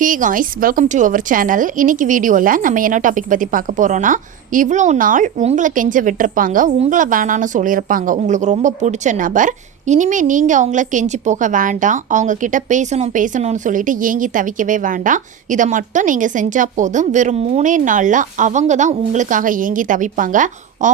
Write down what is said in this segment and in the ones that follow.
Hey guys welcome to our channel இன்னைக்கு வீடியோவில் நம்ம என்ன டாபிக் பற்றி பார்க்க போகிறோன்னா இவ்வளோ நாள் உங்களை கெஞ்ச விட்டுருப்பாங்க உங்களை வேணான்னு சொல்லியிருப்பாங்க உங்களுக்கு ரொம்ப பிடிச்ச நபர். இனிமேல் நீங்கள் அவங்கள கெஞ்சி போக வேண்டாம் அவங்கக்கிட்ட பேசணும் பேசணும்னு சொல்லிட்டு ஏங்கி தவிக்கவே வேண்டாம். இதை மட்டும் நீங்கள் செஞ்சால் போதும். வெறும் மூணே நாளில் அவங்க தான் உங்களுக்காக ஏங்கி தவிப்பாங்க.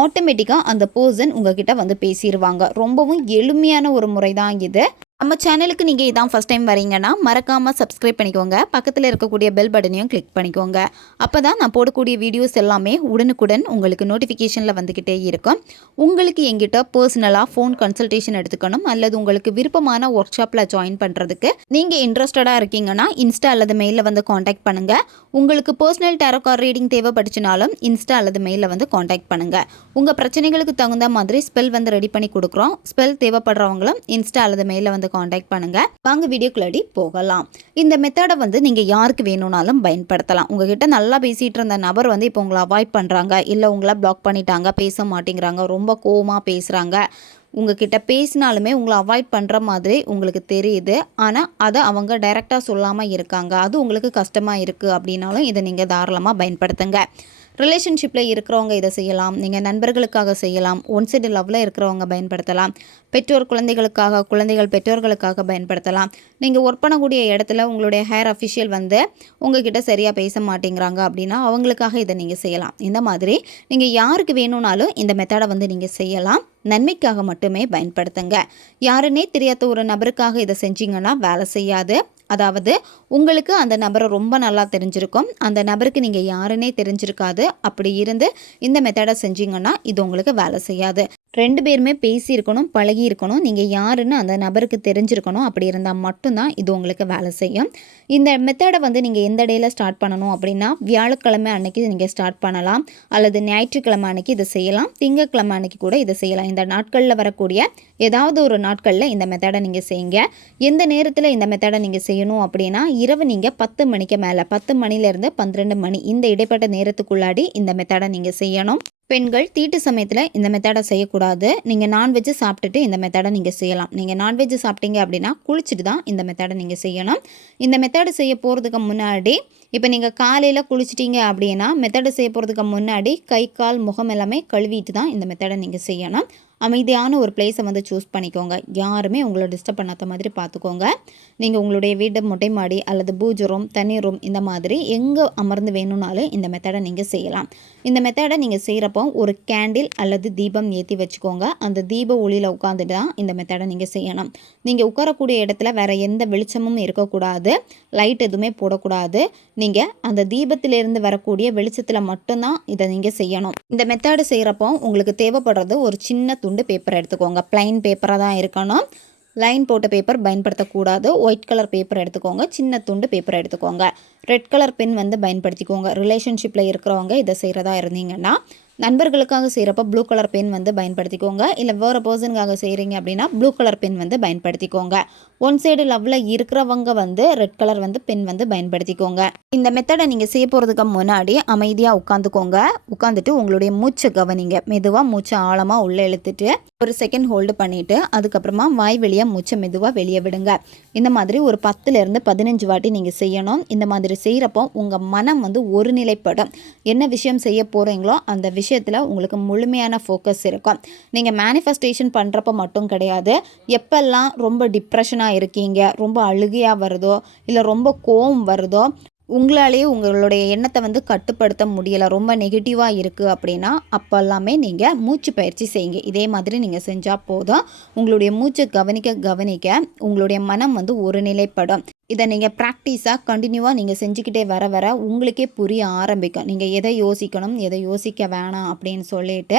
ஆட்டோமேட்டிக்காக அந்த பர்சன் உங்ககிட்ட வந்து பேசிடுவாங்க ரொம்பவும் எளிமையான ஒரு முறை தான் இது. நம்ம சேனலுக்கு நீங்கள் இதான் ஃபஸ்ட் டைம் வரீங்கன்னா மறக்காமல் சப்ஸ்கிரைப் பண்ணிக்கோங்க. பக்கத்தில் இருக்கக்கூடிய பெல் பட்டனையும் கிளிக் பண்ணிக்கோங்க. அப்போ தான் நான் போடக்கூடிய வீடியோஸ் எல்லாமே உடனுக்குடன் உங்களுக்கு நோட்டிஃபிகேஷனில் வந்துக்கிட்டே இருக்கும். உங்களுக்கு எங்கிட்ட பர்சனலாக ஃபோன் கன்சல்டேஷன் எடுத்துக்கணும் அல்லது உங்களுக்கு விருப்பமான ஒர்க் ஷாப்பில் ஜாயின் பண்ணுறதுக்கு நீங்கள் இன்ட்ரெஸ்டடாக இருக்கீங்கன்னா இன்ஸ்டா அல்லது மெயிலில் வந்து காண்டாக்ட் பண்ணுங்கள் உங்களுக்கு பர்சனல் டேரோ கார் ரீடிங் தேவைப்பட்டுச்சுனாலும் இன்ஸ்டா அல்லது மெயிலில் வந்து காண்டாக்ட் பண்ணுங்கள் உங்கள் பிரச்சனைகளுக்கு தகுந்த மாதிரி ஸ்பெல் வந்து ரெடி பண்ணி கொடுக்குறோம். ஸ்பெல் தேவைப்படுறவங்களும் இன்ஸ்டா அல்லது மெயிலில் வந்து காண்டாக்ட் பண்ணுங்கள் வாங்க வீடியோக்குள்ளடி போகலாம். இந்த மெத்தடை வந்து நீங்கள் யாருக்கு வேணும்னாலும் பயன்படுத்தலாம். உங்ககிட்ட நல்லா பேசிகிட்டு இருந்த நபர் வந்து இப்போ உங்களை அவாய்ட் பண்ணுறாங்க இல்லை உங்களை பிளாக் பண்ணிட்டாங்க பேச மாட்டேங்கிறாங்க ரொம்ப கோவமாக பேசுகிறாங்க உங்ககிட்ட பேசினாலுமே உங்களை அவாய்ட் பண்ணுற மாதிரி உங்களுக்கு தெரியுது. ஆனால் அதை அவங்க டைரெக்டாக சொல்லாமல் இருக்காங்க. அது உங்களுக்கு கஷ்டமாக இருக்குது அப்படின்னாலும் இதை நீங்கள் தாராளமாக பயன்படுத்துங்க. ரிலேஷன்ஷிப்பில் இருக்கிறவங்க இதை செய்யலாம். நீங்கள் நண்பர்களுக்காக செய்யலாம். ஒன் சைடு லவ்வில் இருக்கிறவங்க பயன்படுத்தலாம். பெற்றோர் குழந்தைகளுக்காக குழந்தைகள் பெற்றோர்களுக்காக பயன்படுத்தலாம். நீங்கள் ஒர்க் பண்ணக்கூடிய இடத்துல உங்களுடைய ஹேர் அஃபிஷியல் வந்து உங்ககிட்ட சரியாக பேச மாட்டேங்கிறாங்க அப்படின்னா அவங்களுக்காக இதை நீங்கள் செய்யலாம். இந்த மாதிரி நீங்கள் யாருக்கு வேணும்னாலும் இந்த மெத்தடை வந்து நீங்கள் செய்யலாம். நன்மைக்காக மட்டுமே பயன்படுத்துங்க. யாருன்னே தெரியாத ஒரு நபருக்காக இதை செஞ்சீங்கன்னா வேலை செய்யாது. அதாவது உங்களுக்கு அந்த நபரை ரொம்ப நல்லா தெரிஞ்சிருக்கும். அந்த நபருக்கு நீங்கள் யாருன்னே தெரிஞ்சிருக்காது. அப்படி இருந்து இந்த மெத்தடை செஞ்சீங்கன்னா இது உங்களுக்கு வேலை செய்யாது. ரெண்டு பேருமே பேசியிருக்கணும் பழகியிருக்கணும். நீங்கள் யாருன்னு அந்த நபருக்கு தெரிஞ்சிருக்கணும். அப்படி இருந்தால் மட்டும்தான் இது உங்களுக்கு வேலை செய்யும். இந்த மெத்தடை வந்து நீங்கள் எந்த டேயில் ஸ்டார்ட் பண்ணணும் அப்படின்னா வியாழக்கிழமை அன்னைக்கு நீங்கள் ஸ்டார்ட் பண்ணலாம். அல்லது ஞாயிற்றுக்கிழமை அன்னைக்கு இதை செய்யலாம். திங்கட்கிழமை அன்னைக்கு கூட இதை செய்யலாம். இந்த நாட்களில் வரக்கூடிய ஏதாவது ஒரு நாட்களில் இந்த மெத்தடை நீங்கள் செய்யுங்க. எந்த நேரத்தில் இந்த மெத்தடை நீங்கள் செய்யணும் அப்படின்னா இரவு நீங்கள் பத்து மணிக்கு மேலே பத்து மணிலேருந்து பன்னிரெண்டு மணி இந்த இடைப்பட்ட நேரத்துக்குள்ளாடி இந்த மெத்தடை நீங்கள் செய்யணும். பெண்கள் தீட்டு சமயத்தில் இந்த மெத்தடை செய்யக்கூடாது. நீங்கள் நான்வெஜ் சாப்பிட்டுட்டு இந்த மெத்தடை நீங்கள் செய்யலாம். நீங்கள் நான்வெஜ் சாப்பிட்டீங்க அப்படின்னா குளிச்சுட்டு தான் இந்த மெத்தடை நீங்கள் செய்யணும். இந்த மெத்தடை செய்ய போகிறதுக்கு முன்னாடி இப்போ நீங்கள் காலையில் குளிச்சிட்டிங்க அப்படின்னா மெத்தடை செய்ய போகிறதுக்கு முன்னாடி கை கால் முகம் எல்லாமே கழுவிட்டு தான் இந்த மெத்தடை நீங்கள் செய்யணும். அமைதியான ஒரு பிளேஸை வந்து சூஸ் பண்ணிக்கோங்க. யாருமே உங்களை டிஸ்டர்ப் பண்ணாத மாதிரி பார்த்துக்கோங்க நீங்கள் உங்களுடைய வீடு மொட்டை மாடி அல்லது பூஜை ரூம் தனி ரூம் இந்த மாதிரி எங்கே அமர்ந்து வேணும்னாலும் இந்த மெத்தடை நீங்கள் செய்யலாம். இந்த மெத்தடை நீங்கள் செய்கிறப்போ ஒரு கேண்டில் அல்லது தீபம் ஏற்றி வச்சுக்கோங்க. அந்த தீப ஒளியில் உட்காந்துட்டு தான் இந்த மெத்தடை நீங்கள் செய்யணும். நீங்கள் உட்காரக்கூடிய இடத்துல வேறு எந்த வெளிச்சமும் இருக்கக்கூடாது. லைட் எதுவுமே போடக்கூடாது. நீங்கள் அந்த தீபத்திலேருந்து வரக்கூடிய வெளிச்சத்தில் மட்டும்தான் இதை நீங்கள் செய்யணும். இந்த மெத்தடு செய்கிறப்போ உங்களுக்கு தேவைப்படுறது ஒரு சின்ன துண்டு பேப்பர் எடுத்துக்கோங்க. ப்ளைன் பேப்பராக தான் இருக்கணும். லைன் போட்ட பேப்பர் பயன்படுத்தக்கூடாது. ஒயிட் கலர் பேப்பர் எடுத்துக்கோங்க. சின்ன துண்டு பேப்பர் எடுத்துக்கோங்க. ரெட் கலர் பென் வந்து பயன்படுத்திக்கோங்க. ரிலேஷன்ஷிப்பில் இருக்கிறவங்க இதை செய்கிறதா இருந்தீங்கன்னா நண்பர்களுக்காக செய்கிறப்ப ப்ளூ கலர் பென் வந்து பயன்படுத்திக்கோங்க. இல்லை வேறு பர்சனுக்காக செய்கிறீங்க அப்படின்னா ப்ளூ கலர் பென் வந்து பயன்படுத்திக்கோங்க. ஒன் சைடு லவ்வில் இருக்கிறவங்க வந்து ரெட் கலர் வந்து பென் வந்து பயன்படுத்திக்கோங்க. இந்த மெத்தடை நீங்கள் செய்ய போகிறதுக்கு முன்னாடி அமைதியாக உட்காந்துக்கோங்க. உட்காந்துட்டு உங்களுடைய மூச்சை கவனிங்க. மெதுவாக மூச்சை ஆழமாக உள்ளே இழுத்துட்டு ஒரு செகண்ட் ஹோல்டு பண்ணிவிட்டு அதுக்கப்புறமா வாய் வெளியே மூச்சை மெதுவாக வெளியே விடுங்க. இந்த மாதிரி ஒரு பத்துலேருந்து பதினஞ்சு வாட்டி நீங்கள் செய்யணும். இந்த மாதிரி செய்கிறப்போ உங்கள் மனம் வந்து ஒரு நிலைப்படும். என்ன விஷயம் செய்ய போகிறீங்களோ அந்த விஷயத்தில் உங்களுக்கு முழுமையான ஃபோக்கஸ் இருக்கும். நீங்கள் மேனிஃபெஸ்டேஷன் பண்ணுறப்ப மட்டும் கிடையாது. எப்பெல்லாம் ரொம்ப டிப்ரெஷனாக இருக்கீங்க? ரொம்ப அழுகையாக வருதோ? இல்லை ரொம்ப கோவம் வருதோ? உங்களாலேயே உங்களுடைய எண்ணத்தை வந்து கட்டுப்படுத்த முடியலை. ரொம்ப நெகட்டிவாக இருக்குது அப்படின்னா அப்போல்லாமே நீங்கள் மூச்சு பயிற்சி செய்யுங்க. இதே மாதிரி நீங்கள் செஞ்சால் போதும். உங்களுடைய மூச்சை கவனிக்க கவனிக்க உங்களுடைய மனம் வந்து ஒருநிலைப்படும். இதை நீங்கள் ப்ராக்டிஸாக கண்டினியூவாக நீங்கள் செஞ்சுக்கிட்டே வர வர உங்களுக்கே புரிய ஆரம்பிக்கும். நீங்கள் எதை யோசிக்கணும் எதை யோசிக்க வேணாம் அப்படின்னு சொல்லிட்டு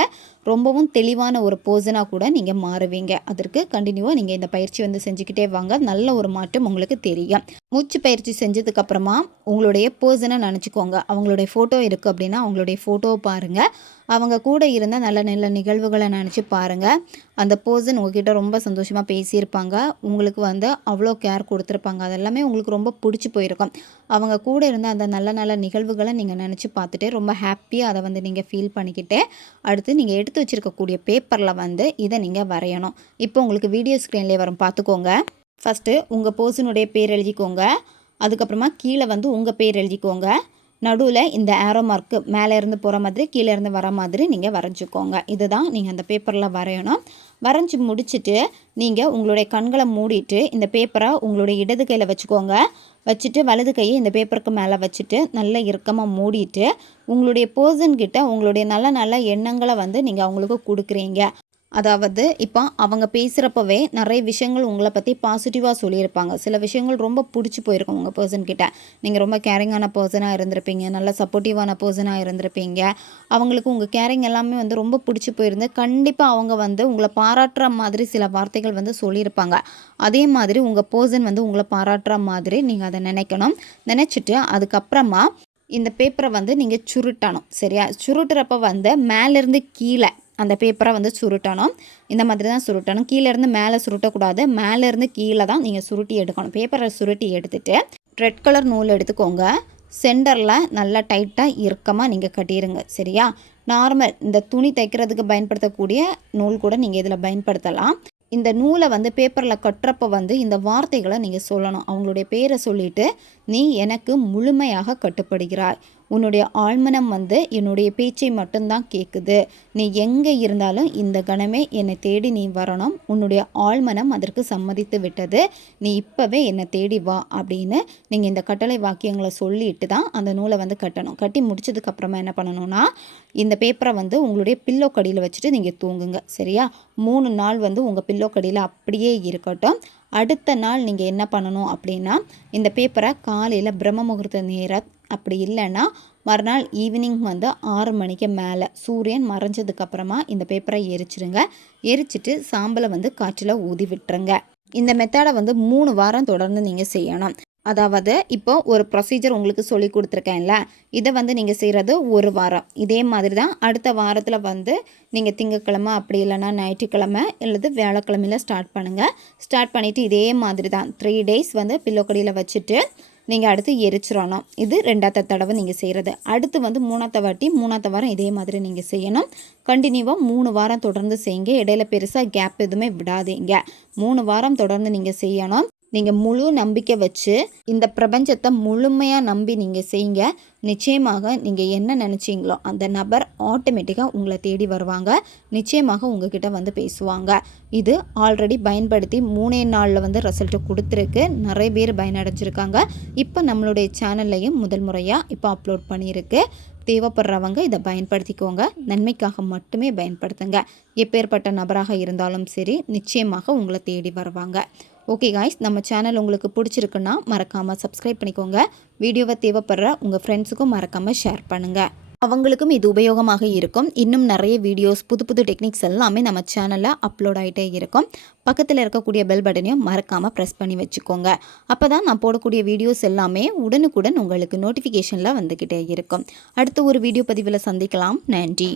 ரொம்பவும் தெளிவான ஒரு போர்சனாக கூட நீங்கள் மாறுவீங்க. அதற்கு கண்டினியூவாக நீங்கள் இந்த பயிற்சி வந்து செஞ்சுக்கிட்டே வாங்க. நல்ல ஒரு மாற்றம் உங்களுக்கு தெரியும். மூச்சு பயிற்சி செஞ்சதுக்கப்புறமா உங்களுடைய பர்சனை நினச்சிக்கோங்க. அவங்களுடைய ஃபோட்டோ இருக்குது அப்படின்னா அவங்களுடைய ஃபோட்டோவை பாருங்கள் அவங்க கூட இருந்த நல்ல நல்ல நிகழ்வுகளை நினச்சி பாருங்கள் அந்த பர்சன் உங்ககிட்ட ரொம்ப சந்தோஷமாக பேசியிருப்பாங்க. உங்களுக்கு வந்து அவ்வளோ கேர் கொடுத்துருப்பாங்க. அதெல்லாமே உங்களுக்கு ரொம்ப பிடிச்சி போயிருக்கும். அவங்க கூட இருந்த அந்த நல்ல நல்ல நிகழ்வுகளை நீங்கள் நினச்சி பார்த்துட்டு ரொம்ப ஹாப்பியாக அதை வந்து நீங்கள் ஃபீல் பண்ணிக்கிட்டு அடுத்து நீங்கள் எடுத்து வச்சுருக்கக்கூடிய பேப்பரில் வந்து இதை நீங்கள் வரையணும். இப்போ உங்களுக்கு வீடியோ ஸ்க்ரீன்லேயே வரும். பார்த்துக்கோங்க. ஃபஸ்ட்டு உங்கள் பர்சனுடைய பேர் எழுதிக்கோங்க. அதுக்கப்புறமா கீழே வந்து உங்கள் பேர் எழுதிக்கோங்க. நடுவில் இந்த ஆரோ மார்க்கு மேலே இருந்து போகிற மாதிரி கீழே இருந்து வர மாதிரி நீங்கள் வரைஞ்சிக்கோங்க. இதுதான் நீங்கள் அந்த பேப்பரில் வரையணும். வரைஞ்சி முடிச்சுட்டு நீங்கள் உங்களுடைய கண்களை மூடிட்டு இந்த பேப்பரை உங்களுடைய இடது கையில் வச்சுக்கோங்க. வச்சுட்டு வலது கையை இந்த பேப்பருக்கு மேலே வச்சுட்டு நல்லா இறுக்கமாக மூடிட்டு உங்களுடைய பர்சன்கிட்ட உங்களுடைய நல்ல நல்ல எண்ணங்களை வந்து நீங்கள் அவங்களுக்கு கொடுக்குறீங்க. அதாவது இப்போ அவங்க பேசுகிறப்பவே நிறைய விஷயங்கள் உங்களை பற்றி பாசிட்டிவாக சொல்லியிருப்பாங்க. சில விஷயங்கள் ரொம்ப பிடிச்சி போயிருக்கும் உங்கள் பர்சன் கிட்ட. நீங்கள் ரொம்ப கேரிங்கான பர்சனாக இருந்திருப்பீங்க நல்ல சப்போர்ட்டிவான பர்சனாக இருந்திருப்பீங்க. அவங்களுக்கு உங்கள் கேரிங் எல்லாமே வந்து ரொம்ப பிடிச்சி போயிருந்து கண்டிப்பாக அவங்க வந்து உங்களை பாராட்டுற மாதிரி சில வார்த்தைகள் வந்து சொல்லியிருப்பாங்க. அதே மாதிரி உங்கள் பர்சன் வந்து உங்களை பாராட்டுற மாதிரி நீங்கள் அதை நினைக்கணும். நினச்சிட்டு அதுக்கப்புறமா இந்த பேப்பரை வந்து நீங்கள் சுருட்டணும் சரியா? சுருட்டுறப்ப வந்து மேலேருந்து கீழே அந்த பேப்பரை வந்து சுருட்டணும். இந்த மாதிரி தான் சுருட்டணும். கீழேருந்து மேலே சுருட்டக்கூடாது. மேலேருந்து கீழே தான் நீங்கள் சுருட்டி எடுக்கணும். பேப்பரை சுருட்டி எடுத்துகிட்டு ரெட் கலர் நூல் எடுத்துக்கோங்க. சென்டரில் நல்லா டைட்டாக இறுக்கமாக நீங்கள் கட்டிடுங்க சரியா? நார்மல் இந்த துணி தைக்கிறதுக்கு பயன்படுத்தக்கூடிய நூல் கூட நீங்கள் இதில் பயன்படுத்தலாம். இந்த நூலை வந்து பேப்பரில் கட்டுறப்ப வந்து இந்த வார்த்தைகளை நீங்கள் சொல்லணும். அவங்களுடைய பேரை சொல்லிவிட்டு நீ எனக்கு முழுமையாக கட்டுப்படுகிறாய். உன்னுடைய ஆழ்மனம் வந்து என்னுடைய பேச்சை மட்டும்தான் கேட்குது நீ எங்கே இருந்தாலும் இந்த கணமே என்னை தேடி நீ வரணும். உன்னுடைய ஆழ்மனம் அதற்கு சம்மதித்து விட்டது. நீ இப்போவே என்னை தேடி வா அப்படின்னு நீங்கள் இந்த கட்டளை வாக்கியங்களை சொல்லிட்டு தான் அந்த நூலை வந்து கட்டணும். கட்டி முடிச்சதுக்கப்புறமா என்ன பண்ணணும்னா இந்த பேப்பரை வந்து உங்களுடைய பில்லோ கடியில் வச்சுட்டு நீங்கள் தூங்குங்க. சரியா? மூணு நாள் வந்து உங்கள் பில்லோ கடியில் அப்படியே இருக்கட்டும். அடுத்த நாள் நீங்கள் என்ன பண்ணணும் அப்படின்னா இந்த பேப்பரை காலையில் பிரம்ம முகூர்த்த நேரம் அப்படி இல்லைன்னா மறுநாள் ஈவினிங் வந்து ஆறு மணிக்கு மேலே சூரியன் மறைஞ்சதுக்கப்புறமா இந்த பேப்பரை எரிச்சிருங்க. எரிச்சிட்டு சாம்பலை வந்து காற்றில் ஊதி விட்டுருங்க. இந்த மெத்தடை வந்து மூணு வாரம் தொடர்ந்து நீங்கள் செய்யணும். அதாவது இப்போ ஒரு ப்ரொசீஜர் உங்களுக்கு சொல்லி கொடுத்துருக்கேன்ல இதை வந்து நீங்கள் செய்கிறது ஒரு வாரம். இதே மாதிரி தான் அடுத்த வாரத்தில் வந்து நீங்கள் திங்கக்கிழமை அப்படி இல்லைன்னா ஞாயிற்றுக்கிழமை இல்லது வியாழக்கிழமையில் ஸ்டார்ட் பண்ணுங்கள் ஸ்டார்ட் பண்ணிவிட்டு இதே மாதிரி தான் த்ரீ டேஸ் வந்து பில்லோக்கடியில் வச்சுட்டு நீங்கள் அடுத்து எரிச்சிடணும். இது ரெண்டாவது தடவை நீங்கள் செய்கிறது அடுத்து வந்து மூணாத்த வாட்டி மூணாத்த வாரம் இதே மாதிரி நீங்கள் செய்யணும். கண்டினியூவாக மூணு வாரம் தொடர்ந்து செய்யுங்க. இடையில பெருசாக கேப் எதுவுமே விடாதீங்க. மூணு வாரம் தொடர்ந்து நீங்கள் செய்யணும். நீங்கள் முழு நம்பிக்கை வச்சு இந்த பிரபஞ்சத்தை முழுமையாக நம்பி நீங்கள் செய்யுங்க. நிச்சயமாக நீங்கள் என்ன நினச்சிங்களோ அந்த நபர் ஆட்டோமேட்டிக்காக உங்களை தேடி வருவாங்க. நிச்சயமாக உங்ககிட்ட வந்து பேசுவாங்க. இது ஆல்ரெடி பயன்படுத்தி மூணே நாளில் வந்து ரிசல்ட்டு கொடுத்துருக்கு. நிறைய பேர் பயனடைஞ்சிருக்காங்க. இப்போ நம்மளுடைய சேனல்லையும் முதல் முறையாக இப்போ அப்லோட் பண்ணியிருக்கு. தேவைப்படுறவங்க இதை பயன்படுத்திக்கோங்க. நன்மைக்காக மட்டுமே பயன்படுத்துங்க. எப்பேற்பட்ட நபராக இருந்தாலும் சரி நிச்சயமாக உங்களை தேடி வருவாங்க. ஓகே காய்ஸ் நம்ம சேனல் உங்களுக்கு பிடிச்சிருக்குன்னா மறக்காமல் சப்ஸ்கிரைப் பண்ணிக்கோங்க. வீடியோவை தேவைப்படுற உங்கள் ஃப்ரெண்ட்ஸுக்கும் மறக்காமல் ஷேர் பண்ணுங்கள் அவங்களுக்கும் இது உபயோகமாக இருக்கும். இன்னும் நிறைய வீடியோஸ் புது புது டெக்னிக்ஸ் எல்லாமே நம்ம சேனலில் அப்லோட் ஆகிட்டே இருக்கும். பக்கத்தில் இருக்கக்கூடிய பெல் பட்டனையும் மறக்காமல் ப்ரெஸ் பண்ணி வச்சுக்கோங்க. அப்போ தான் நான் போடக்கூடிய வீடியோஸ் எல்லாமே உடனுக்குடன் உங்களுக்கு நோட்டிஃபிகேஷனில் வந்துக்கிட்டே இருக்கும். அடுத்த ஒரு வீடியோ பதிவில் சந்திக்கலாம். நன்றி.